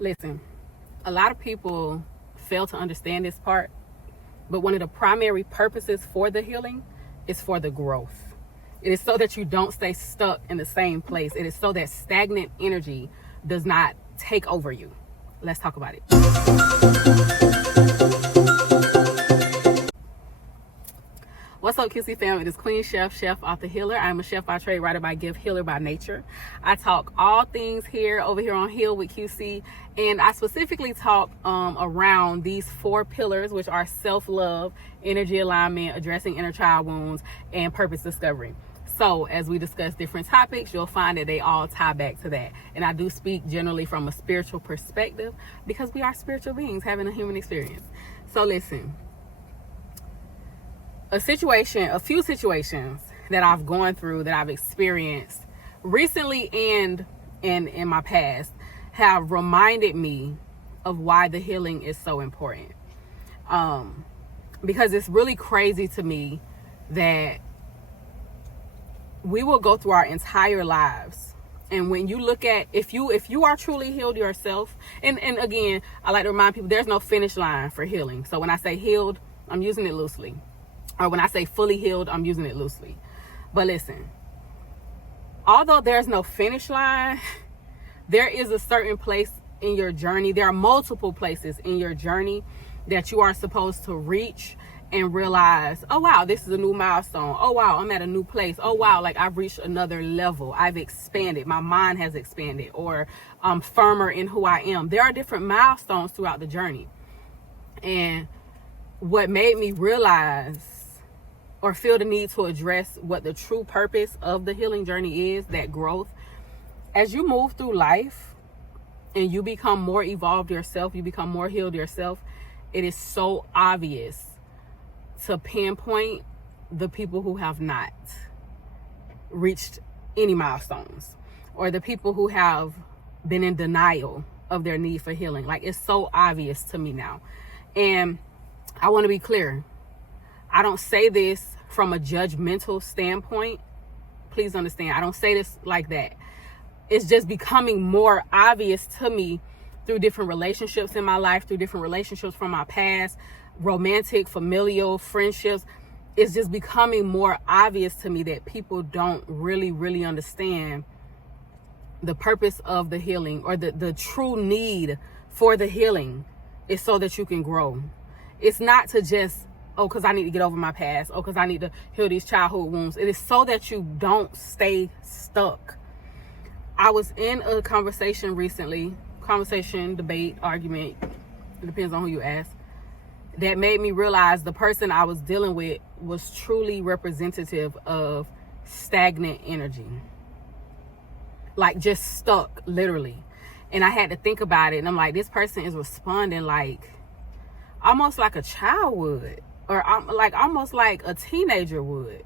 Listen, a lot of people fail to understand this part, but one of the primary purposes for the healing is for the growth. It is so that you don't stay stuck in the same place. It is so that stagnant energy does not take over you. Let's talk about it. What's up, QC fam? It is Queen Chef, author, healer. I'm a chef by trade, writer by gift, healer by nature. I talk all things over here on Heal with QC, and I specifically talk around these 4 pillars, which are self-love, energy alignment, addressing inner child wounds, and purpose discovery. So as we discuss different topics, you'll find that they all tie back to that. And I do speak generally from a spiritual perspective because we are spiritual beings having a human experience. So listen. A few situations that I've gone through, that I've experienced recently and in my past, have reminded me of why the healing is so important. Because it's really crazy to me that we will go through our entire lives, and when you look at, if you are truly healed yourself, and again, I like to remind people there's no finish line for healing. So when I say healed, I'm using it loosely. Or when I say fully healed, I'm using it loosely. But listen, although there's no finish line, there is a certain place in your journey. There are multiple places in your journey that you are supposed to reach and realize, oh wow, this is a new milestone. Oh wow, I'm at a new place. Oh wow, like I've reached another level. I've expanded. My mind has expanded, or I'm firmer in who I am. There are different milestones throughout the journey. And what made me realize or feel the need to address what the true purpose of the healing journey is, that growth. As you move through life and you become more evolved yourself, you become more healed yourself, it is so obvious to pinpoint the people who have not reached any milestones, or the people who have been in denial of their need for healing. Like, it's so obvious to me now. And I want to be clear. I don't say this from a judgmental standpoint. Please understand, I don't say this like that. It's just becoming more obvious to me through different relationships in my life, through different relationships from my past, romantic, familial, friendships. It's just becoming more obvious to me that people don't really understand the purpose of the healing, or the true need for the healing is so that you can grow. It's not to just, oh, because I need to get over my past. Oh, because I need to heal these childhood wounds. It is so that you don't stay stuck. I was in a conversation recently, debate, argument, it depends on who you ask, that made me realize the person I was dealing with was truly representative of stagnant energy. Like, just stuck, literally. And I had to think about it, and I'm like, this person is responding like, almost like a child would, or like almost like a teenager would.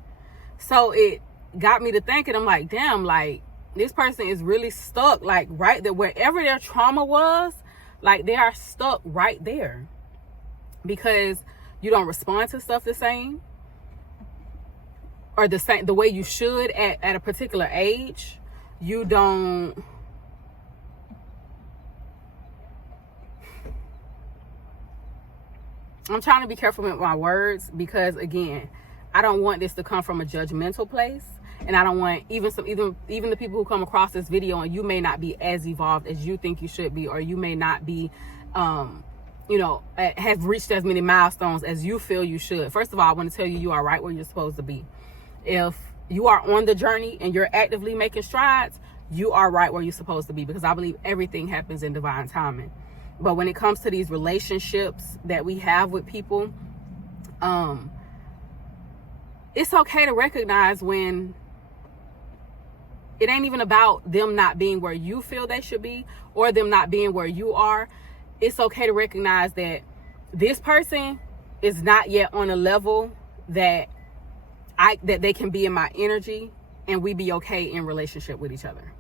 So it got me to thinking, I'm like, damn, like this person is really stuck, like right there, wherever their trauma was, like they are stuck right there, because you don't respond to stuff the same, or the way you should at a particular age. You don't, I'm trying to be careful with my words, because again, I don't want this to come from a judgmental place, and I don't want even the people who come across this video, and you may not be as evolved as you think you should be, or you may not be have reached as many milestones as you feel you should. First of all, I want to tell you, you are right where you're supposed to be. If you are on the journey and you're actively making strides, you are right where you're supposed to be, because I believe everything happens in divine timing. But when it comes to these relationships that we have with people, it's okay to recognize when it ain't even about them not being where you feel they should be, or them not being where you are. It's okay to recognize that this person is not yet on a level that they can be in my energy, and we be okay in relationship with each other.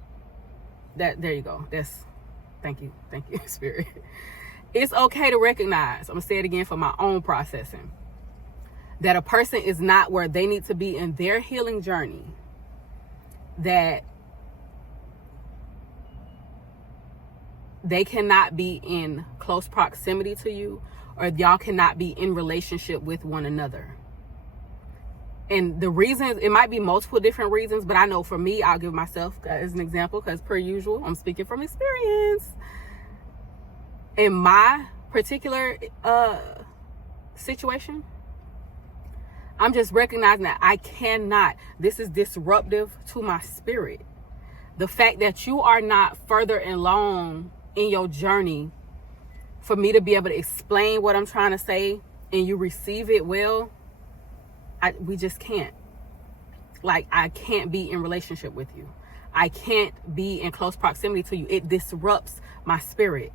There you go. Thank you, Spirit. It's okay to recognize, I'm gonna say it again for my own processing, that a person is not where they need to be in their healing journey, that they cannot be in close proximity to you, or y'all cannot be in relationship with one another. And the reasons, it might be multiple different reasons, but I know for me, I'll give myself as an example, because per usual, I'm speaking from experience. In my particular situation, I'm just recognizing that I cannot, this is disruptive to my spirit. The fact that you are not further along in your journey for me to be able to explain what I'm trying to say and you receive it well, we just can't. Like, I can't be in relationship with you. I can't be in close proximity to you. It disrupts my spirit.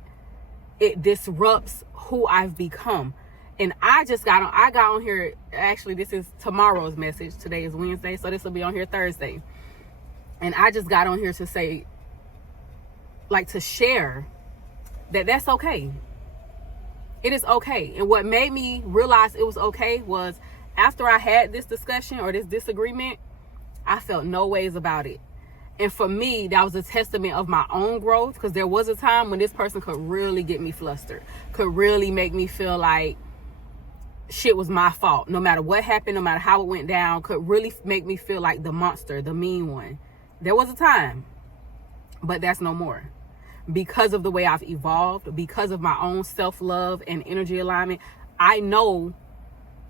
It disrupts who I've become. And I got on here, actually, this is tomorrow's message. Today is Wednesday, so this will be on here Thursday. And I just got on here to say, like, to share that that's okay. It is okay. And what made me realize it was okay was after I had this discussion or this disagreement, I felt no ways about it. And for me, that was a testament of my own growth, because there was a time when this person could really get me flustered, could really make me feel like shit was my fault. No matter what happened, no matter how it went down, could really make me feel like the monster, the mean one. There was a time, but that's no more. Because of the way I've evolved, because of my own self-love and energy alignment, I know,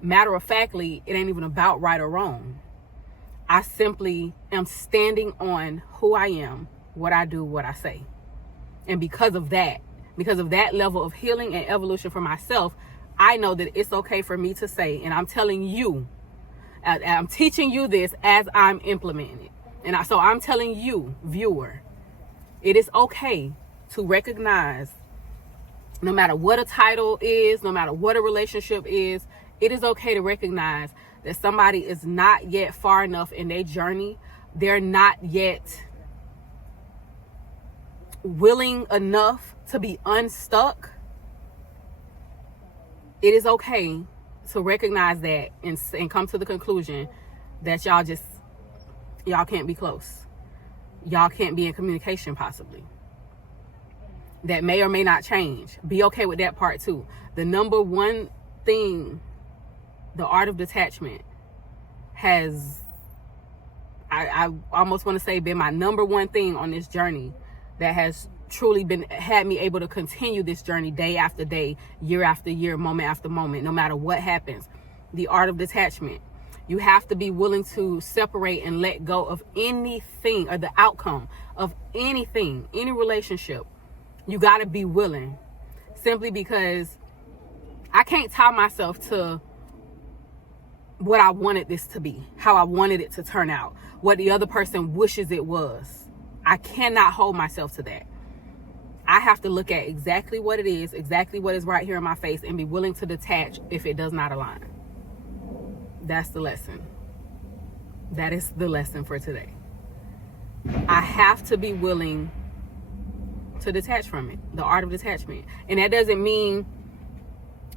matter of factly, it ain't even about right or wrong. I simply am standing on who I am, what I do, what I say. And because of that level of healing and evolution for myself, I know that it's okay for me to say, and I'm telling you, I'm teaching you this as I'm implementing it. And so I'm telling you, viewer, it is okay to recognize, no matter what a title is, no matter what a relationship is, it is okay to recognize that somebody is not yet far enough in their journey. They're not yet willing enough to be unstuck. It is okay to recognize that and come to the conclusion that y'all can't be close. Y'all can't be in communication possibly. That may or may not change. Be okay with that part too. The number one thing, the art of detachment, has, I almost want to say, been my number one thing on this journey that has truly had me able to continue this journey day after day, year after year, moment after moment, no matter what happens. The art of detachment. You have to be willing to separate and let go of anything, or the outcome of anything, any relationship. You got to be willing, simply because I can't tie myself to what I wanted this to be, how I wanted it to turn out, what the other person wishes it was. I cannot hold myself to that. I have to look at exactly what it is, exactly what is right here in my face, and be willing to detach if it does not align. That's the lesson. That is the lesson for today. I have to be willing to detach from it. The art of detachment. And that doesn't mean,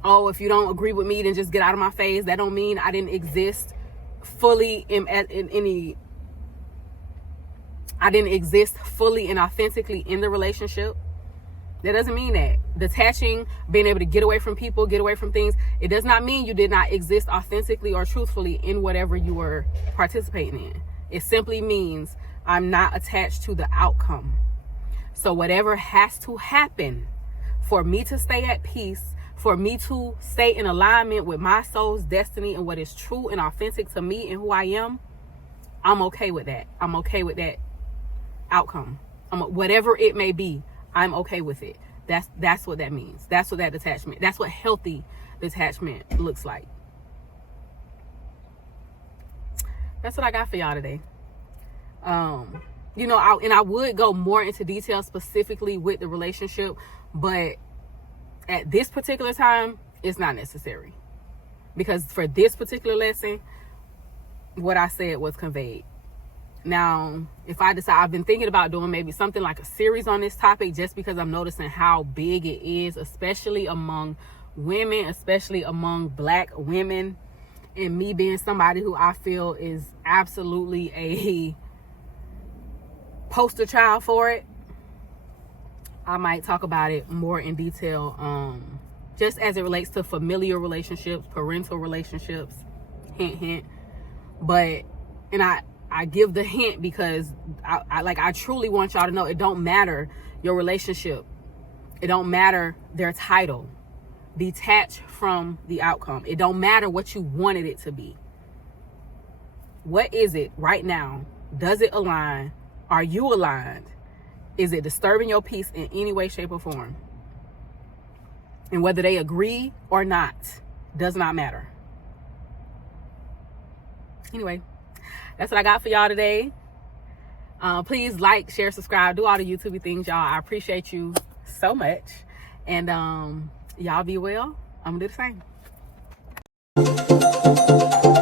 oh, if you don't agree with me, then just get out of my face. That don't mean I didn't exist fully I didn't exist fully and authentically in the relationship. That doesn't mean that. Detaching, being able to get away from people, get away from things, it does not mean you did not exist authentically or truthfully in whatever you were participating in. It simply means I'm not attached to the outcome. So whatever has to happen for me to stay at peace, for me to stay in alignment with my soul's destiny and what is true and authentic to me and who I am, I'm okay with that. I'm okay with that outcome. Whatever it may be, I'm okay with it. That's what that means. That's what that detachment, that's what healthy detachment looks like. That's what I got for y'all today. I would go more into detail specifically with the relationship, but at this particular time, it's not necessary. Because for this particular lesson, what I said was conveyed. Now, if I decide, I've been thinking about doing maybe something like a series on this topic, just because I'm noticing how big it is, especially among women, especially among Black women, and me being somebody who I feel is absolutely a poster child for it. I might talk about it more in detail, just as it relates to familial relationships, parental relationships. Hint, hint. But, and I give the hint because I truly want y'all to know it don't matter your relationship. It don't matter their title. Detach from the outcome. It don't matter what you wanted it to be. What is it right now? Does it align? Are you aligned? Is it disturbing your peace in any way, shape, or form? And whether they agree or not does not matter. Anyway, that's what I got for y'all today. Please like, share, subscribe, do all the YouTube things, y'all. I appreciate you so much. And y'all be well. I'm gonna do the same.